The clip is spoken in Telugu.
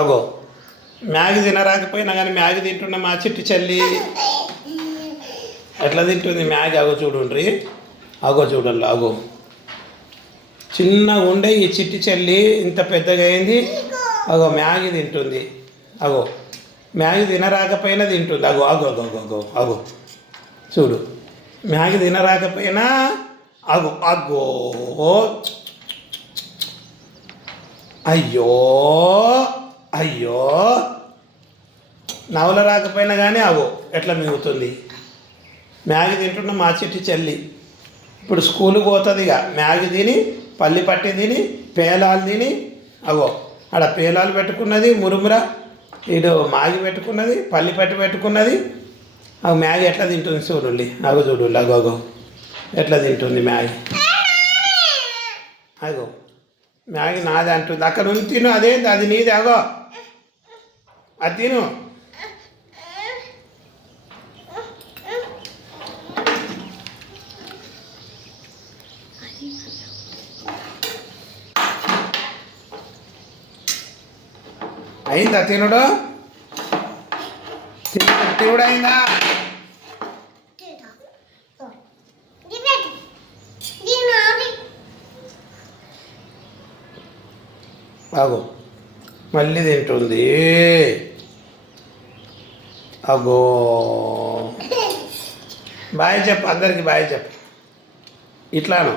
అగో మ్యాగీ తినరాకపోయినా కానీ మ్యాగీ తింటున్న మా చిట్టి చెల్లి ఎట్లా తింటుంది మ్యాగీ. అగో చూడండి, అగో చూడండి, అగో చిన్నగా ఉండే ఈ చిట్టి చెల్లి ఇంత పెద్దగా అయింది. అగో మ్యాగీ తింటుంది. అగో మ్యాగీ తినరాకపోయినా తింటుంది. అగో అగో అగో అగో అగో చూడు, మ్యాగీ తినరాకపోయినా అగో అగో అయ్యో అయ్యో నవల రాకపోయినా కానీ అగో ఎట్లా మిగుతుంది. మ్యాగీ తింటున్న మా చిట్టి చెల్లి ఇప్పుడు స్కూల్కి పోతుంది. ఇక మ్యాగీ తిని పల్లి పట్టి తిని పేలాలు తిని అగో ఆడ పేలాలు పెట్టుకున్నది, మురుముర ఇటు మాగి పెట్టుకున్నది, పల్లి పట్టి పెట్టుకున్నది. అగో మ్యాగీ ఎట్లా తింటుంది చూడండి. అగో చూడండి, అగో అగో ఎట్లా తింటుంది మ్యాగీ. అగో మ్యాగీ నాది అంటుంది. అక్కడ నుంచి తిను, అదేంటి అది నీది. అగో అది తిను. అయిందా తినుడు? తినుడు అయిందా? అగో మళ్ళీ తింటుంది. అగో బాయ్ చెప్పు, అందరికి బాయ్ చెప్పు. ఇట్లాను